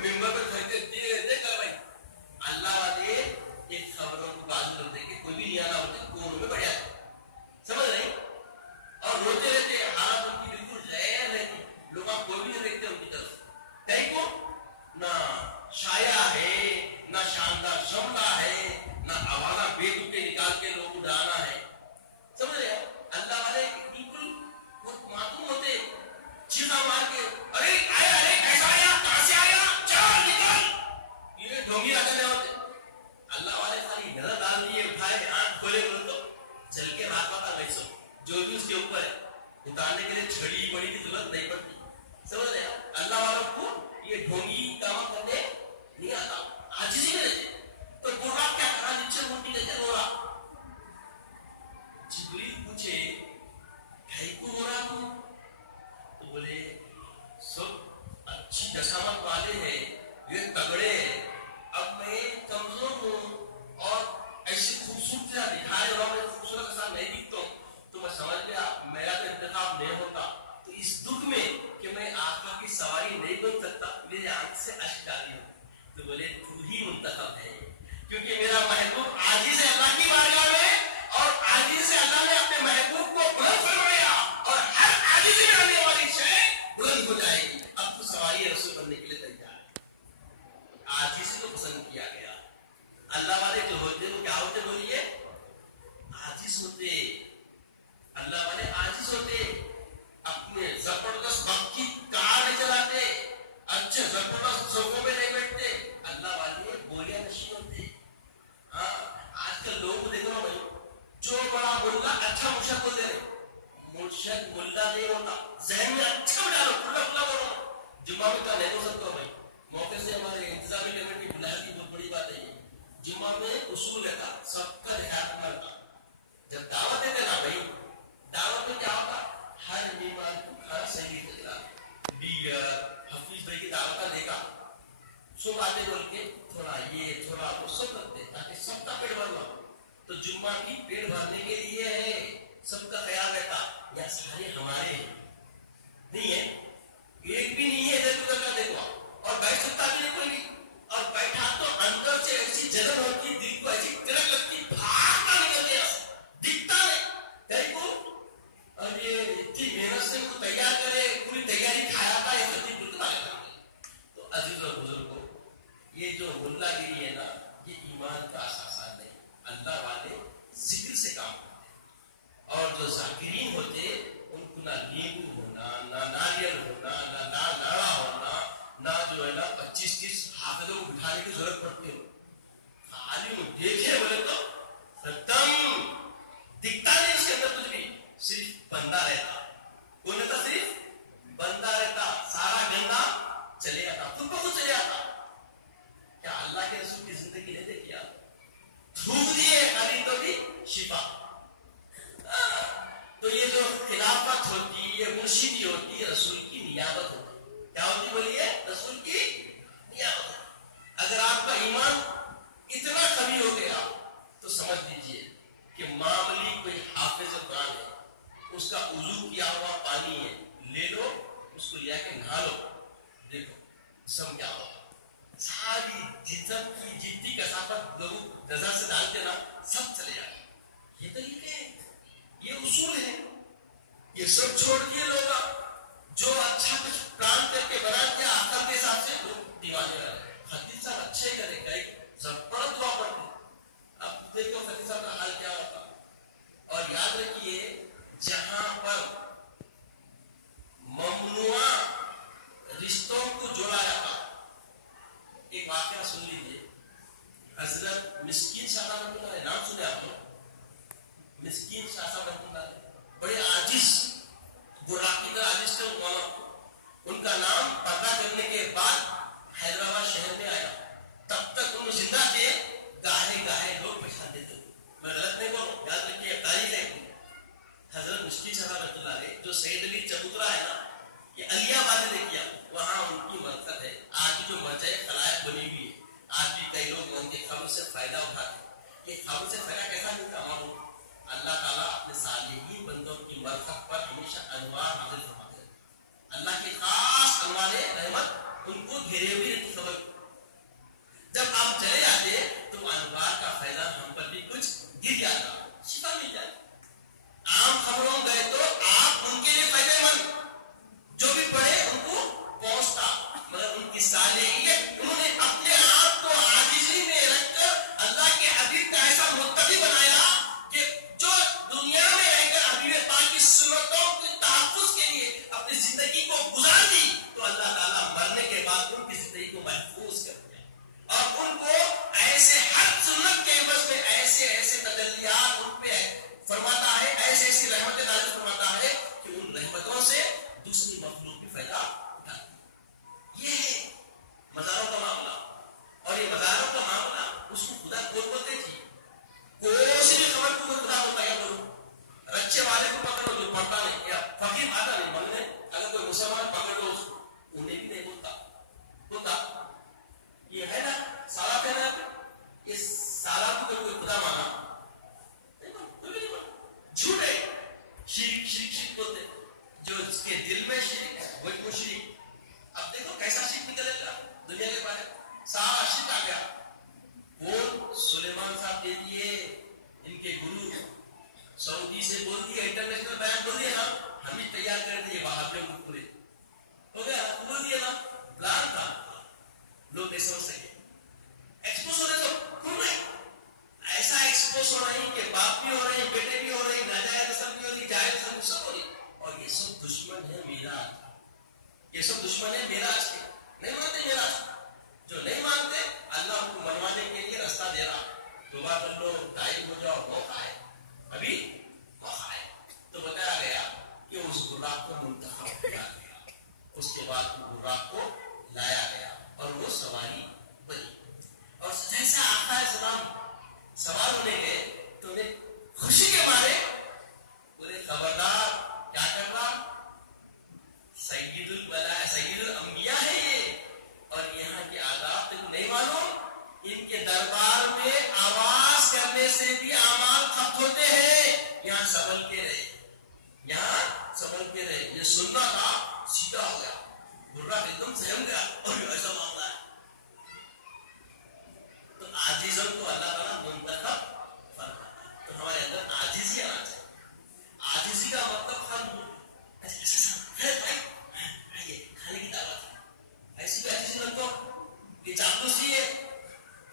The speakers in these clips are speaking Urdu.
ممبر پہ کھڑے دیکھ کر بھائی اللہ والے ایک خبروں کو بازو رکھتے کہ کوئی بھی نہیں آنا ہوتے کونوں میں بڑھیا سمجھ رہے اور روتے رہتے حالات ان کی بالکل غیر رہتی لوگ آپ کوئی بھی نہیں دیکھتے ان کی طرف کہیں کو نہ شایا ہے نہ شاندار شملہ ہے نہ آوازہ بے تکے نکال کے لوگ اڑانا ہے سمجھ رہے اللہ والے بالکل معلوم ہوتے چیخا مار کے ارے آیا ارے کیسا آیا کہاں سے آیا چل نکل یہ ڈھونگی لگانے ہوتے اللہ والے خالی نظر ڈال دیے اٹھائے آنکھ کھولے بولے تو چل کے ہاتھ پاتا نہیں سو جو بھی اس کے اوپر ہے اتارنے کے لیے چھڑی بڑی کی ضرورت نہیں پڑتی سمجھ رہے اللہ والوں کو یہ ڈھونگی کام کرنے نہیں آتا عاجزی میں رہتے تو بولا کیا کرا نیچے موٹی لیتے رو رہا جبریل پوچھے بھائی کو رو رہا تو بولے سب اچھی جسامت والے ہیں یہ تگڑے ہیں اب میں کمزور ہوں اور ایسی خوبصورتی دکھائے اور میں خوبصورت کے ساتھ نہیں دکھتا ہوں تو میں سمجھ گیا میرا تو انتخاب نہیں ہوتا تو اس دکھ میں کہ میں آقا کی سواری نہیں بن سکتا میرے آنکھ سے اشک ڈالی ہوں تو بولے تو ہی منتخب ہے کیونکہ میرا محبوب عاجز ہے اللہ کی بارگاہ میں اور عاجز سے اللہ نے اپنے محبوب کو بلند فرمایا اور ہر عاجز میں آنے والی شے بلند ہو جائے گی اب تو سواری رسول بننے کے لیے تیار ہے عاجز کو پسند کیا گیا اللہ والے جو ہوتے وہ کیا ہوتے بولیے عاجز ہوتے اللہ والے عاجز ہوتے اپنے زبردست وقت کی کار نہیں چلاتے اچھے زبردست صوفوں میں نہیں بیٹھتے اللہ والے بولیاں نشین ہوتے ہاں آج کل لوگ دیکھ رہا بھائی جو بڑا ملا اچھا مرشد بول دے رہے مرشد ملا نہیں ہوتا ذہن میں اچھا بٹا لو کھلا کھلا بولو جمعہ میں تو نہیں ہو سکتا بھائی موقع سے ہمارے انتظامی کمیٹی بلایا کی بہت بڑی بات ہے جمعہ میں اصول ہے تھا سب کا رعایت کرنا تھا جب دعوت دیتے نا بھائی دعوت میں کیا ہوتا ہر بیمار کو کھانا صحیح کرے گا بیگر حفیظ بھائی کی دعوت دیکھا سو باتیں بول کے تھوڑا یہ تھوڑا وہ سب کرتے تاکہ سب کا پیٹ بھرنا تو جمعہ کی پیٹ بھرنے کے لیے ہے سب کا خیال رہتا یا سارے ہمارے ہیں نہیں ہے ایک بھی نہیں ہے ادھر کا دیکھو اور بیٹھ سکتا بھی نہیں کوئی بھی اور بیٹھا تو اندر سے ایسی جلن ہوتی دل کو ایسی تڑک لگتی بھاگتا نکل گیا دکھتا نہیں کہیں کو اور یہ اتنی محنت سے کو تیار کرے پوری تیاری کھایا تھا یہ سب بالکل تو عزیز اور بزرگوں یہ جو ملا گیری ہے نا یہ ایمان کا اثاثہ نہیں اللہ والے ذکر سے کام کرتے اور جو ذاکرین ہوتے ان کو نہ نیمبو ہونا نہ ناریل ہونا نہ لاڑا ہونا نہ جو ہے نا 25-30 حافظوں کو بٹھانے کی ضرورت پڑتی ہو خالی دیکھے بولے تو ختم دکھتا نہیں اس کے اندر کچھ بھی صرف بندہ رہتا کون رہتا صرف بندہ رہتا سارا گندا چلے جاتا خود بخود چلے جاتا کیا اللہ کے رسول کی زندگی نہیں دیکھی آپ تھوک دیے خالی تو بھی شفا تو یہ جو خلافت ہوتی یہ مرشدی ہوتی رسول کی نیابت ہوتی کیا ہوتی بولیے رسول کی نیابت ہوتی اگر آپ کا ایمان اتنا کمی ہو گیا تو سمجھ لیجئے کہ معمولی کوئی حافظ قرآن ہے اس کا وضو کیا ہوا پانی ہے لے لو اس کو لیا کے نہا لو دیکھو سب کیا ہوگا ساری جسم کی جتنی کثافت لوگ نظر سے ڈالتے نا سب چلے جائے یہ طریقے ہیں یہ اصول ہے یہ سب چھوڑ دیے لوگ جو اچھا کچھ پلان کر کے بنا دیا عقل کے حساب سے لوگ دیوانے رہے خطیب صاحب اچھے کرے گا زبردست دعا پڑھتے اب دیکھو خطیب صاحب کا حال کیا ہوتا اور یاد رکھیے جہاں پر ممنوع رشتوں کو جوڑا جاتا ایک واقعہ سن لیجیے حضرت مسکین شاہ رحمۃ اللہ نام سنے آپ لوگ مسکین شاہ صاحب رحمۃ اللہ بڑے عاجز براق کی طرح عاجز تھے ان کا نام پردہ کرنے کے بعد حیدرآباد شہر میں آیا تب تک ان زندہ تھے گاہے گاہے لوگ پہچانتے تھے میں غلط نہیں بولوں یاد رکھیے تاریخ ہے حضرت مسکین شاہ رحمۃ اللہ علیہ جو سید علی چبوترا ہے نا یہ علی آباد نے کیا وہاں ان کی مرکز ہے آج بھی جو مرجع خلائق بنی ہوئی ہے آج بھی کئی لوگ ان کے خبر سے فائدہ اٹھاتے یہ خبر سے فائدہ کیسا ملتا ہمارا اللہ تعالیٰ اپنے صالحین بندوں کی مرکز پر ہمیشہ انوار نازل فرماتے ہیں اللہ کی خاص انوار رحمت ان کو گھیرے ہوئے رہتی خبر گر جاتا, شفا مل جائے. عام خبروں گئے تو آپ ان کے لیے فائدہ مند, جو بھی پڑھے ان کو پہنچتا, مگر ان کی صالحیت انہوں نے اپنے آپ کو عاجزی میں رکھ کر اللہ کے حبیب کا ایسا متقی بنایا کہ جو دنیا میں رہ کر حبیب پاک کی سنتوں کے تحفظ کے لیے اپنی زندگی کو گزار دی, تو اللہ تعالیٰ مرنے کے بعد ان کی زندگی کو محفوظ کر دیا اور ان کو ایسے ہر سنت کے عوض میں ایسے ایسے تجلیات ان پہ فرماتا ہے, ایسے ایسی رحمتیں نازل فرماتا ہے کہ ان رحمتوں سے دوسری مخلوق بھی فائدہ اٹھاتی. یہ ہے مزاروں کا معاملہ. اور یہ مزاروں کا معاملہ اس کو خدا بولتے تھے, کوئی سی بھی خبر کو خدا ہوتا ہے کرو, رچے والے کو پکڑو جو پڑھتا نہیں یا فقیر آتا نہیں مانگنے, اگر کوئی مسلمان پکڑ لو اس کو, انہیں بھی نہیں بولتا. یہ ہے نا سالہ کہنا, یہ سالہ کو کوئی خدا مانا جھوٹ ہے. شرک شرک شرک بولتے, جو اس کے دل میں شرک وہی وہ شرک. اب دیکھو کیسا شرک نکلے گا دنیا کے پاس, سارا شرک آ گیا. وہ سلیمان صاحب دے دیے ان کے گرو, سعودی سے بول دیا, انٹرنیشنل بیان بول دیا نا, ہم ہی تیار کر دیے وہاں پہ پورے ہو گیا, بول دیا نا, پلان تھا, لوگ نہیں سمجھ سکے. ایکسپوز ہو رہے تو کیوں نہیں, ایسا ایکسپوز ہو رہی کہ باپ بھی ہو رہے ہیں, بیٹے بھی ہو رہے ہیں, ناجائز نسل بھی ہو رہی, جائز نسل سب ہو رہی, اور یہ سب دشمن ہے میراث. یہ سب دشمن ہے میراث کے, نہیں مانتے میراث. جو نہیں مانتے اللہ ان کو منوانے کے لیے راستہ دے رہا, توبہ کر لو, غائب ہو جاؤ, موقع ہے, ابھی موقع ہے. تو بتایا گیا کہ اس براق کو منتخب کیا گیا, اس کے بعد براق کو لایا گیا اور وہ سواری بنی. اور جیسا آقا سلام سوار ہونے گئے تو انہیں خوشی کے مارے پورے خبردار, کیا کر رہا, سید الانبیاء ہے یہ, اور یہاں کے آداب تم نہیں معلوم, ان کے دربار میں آواز کرنے سے بھی اعمال ختم ہوتے ہیں. یہاں سنبھل کے رہے, یہاں سنبھل کے رہے. یہ سننا تھا, سیدھا ہو گیا, برا ایک دم سہم گیا, اور یہ ایسا معاملہ ہے. تو عاجزوں کو اللہ تعالیٰ منتخب فرماتا ہے. تو ہمارے اندر عاجزی آنا چاہیے. عاجزی کا مطلب کھانے کی دعوت ہے, ایسی بھی عاجزی مت کرو کہ چاپلوسی ہے,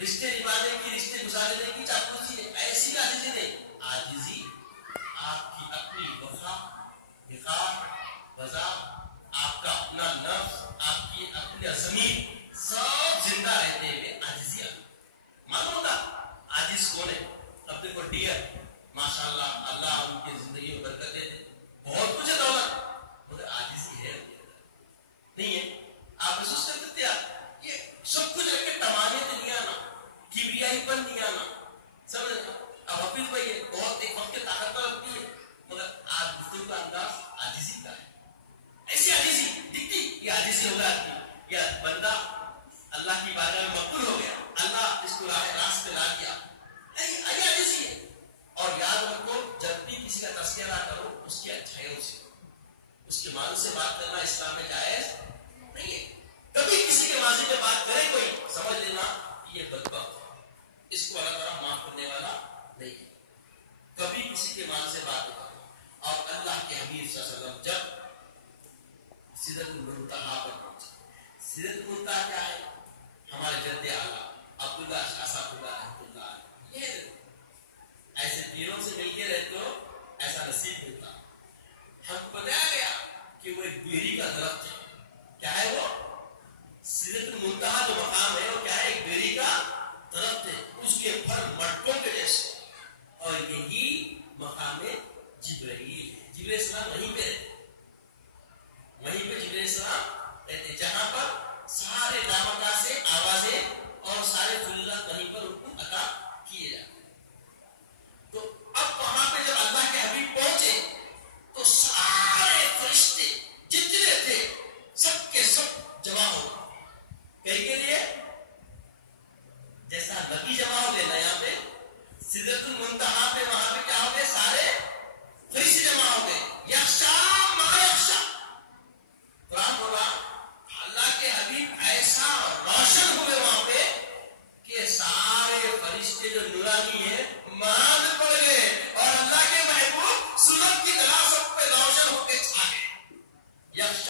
رشتے نبھانے کی, رشتے گزارنے کی چاپلوسی ہے, ایسی عاجزی نہیں. عاجزی آپ کی اپنی وفا, وقار, وضع, آپ کا اپنا نفس, آپ کی اپنی زمین سب زندہ رہتے ہوئے عاجزی آتی. معلوم ہوگا عاجز کون ہے. اب دیکھو ڈیئر, ماشاء اللہ, اللہ ان کی زندگی میں برکت دے دے, بہت کچھ ہے دولت, مگر عاجزی ہے نہیں ہے. آپ محسوس کر سکتے ہیں یہ سب کچھ رکھ کے تمانیت نہیں آنا, کبریائی پن نہیں آنا, سمجھ. اب حفیظ بھائی ہے, بہت ایک وقت طاقت پر رکھتی ہے, مگر آج گفتگو کا انداز عاجزی کا ہے. ایسی عاجزی دکھتی, یہ عاجزی ہوگا آدمی, یا بندہ اللہ کی بارگاہ میں مقبول ہو گیا, اللہ اس کو راست پہ لا دیا, یہ عاجزی ہے. اور یاد رکھو, جب بھی کسی کا تذکرہ نہ کرو اس کی اچھائیوں سے, اس کے ماضی سے بات کرنا اسلام میں جائز نہیں ہے. کبھی کسی کے ماضی میں بات کرے کوئی, سمجھ لینا یہ بدبخت ہے, اس کو اللہ تعالیٰ معاف کرنے والا نہیں ہے. کبھی کسی کے ماضی سے بات کرو. اور اللہ کے حبیب صلی اللہ علیہ وسلم جب سدرۃ المنتہا پر پہنچے, سدرۃ المنتہا کیا ہے, ہمارے جد اعلیٰ عبداللہ شاہ رحمۃ اللہ, یہ ایسے پیروں سے مل کے رہتے ہو, ایسا نصیب ملتا. ہم کو بتایا گیا کہ وہ ایک بیری کا درخت ہے. کیا ہے وہ سدرۃ المنتہا جو مقام ہے, وہ کیا ہے, ایک بیری کا درخت ہے, اس کے پھل مٹکوں کے جیسے. اور یہی مقام جبرائیل ہے. جبرائیل السلام وہیں پہ رہتے, وہیں پہ جبرائیل السلام رہتے, جہاں پر سارے دامکا سے آوازیں اور سارے فضلات وہیں پر ان کو عطا کیے جاتے. تو اب وہاں پہ جب اللہ کے حبیب پہنچے تو سارے فرشتے جتنے تھے سب کے سب جمع ہو گئے. کہیں کے لیے جیسا نبی جمع ہو گئے نا یہاں پہ سدرۃ المنتہا پہ, وہاں پہ کیا ہو گئے, سارے فرشتے جمع ہو گئے. یخشا ما یخشا, قرآن بولا اللہ کے حبیب ایسا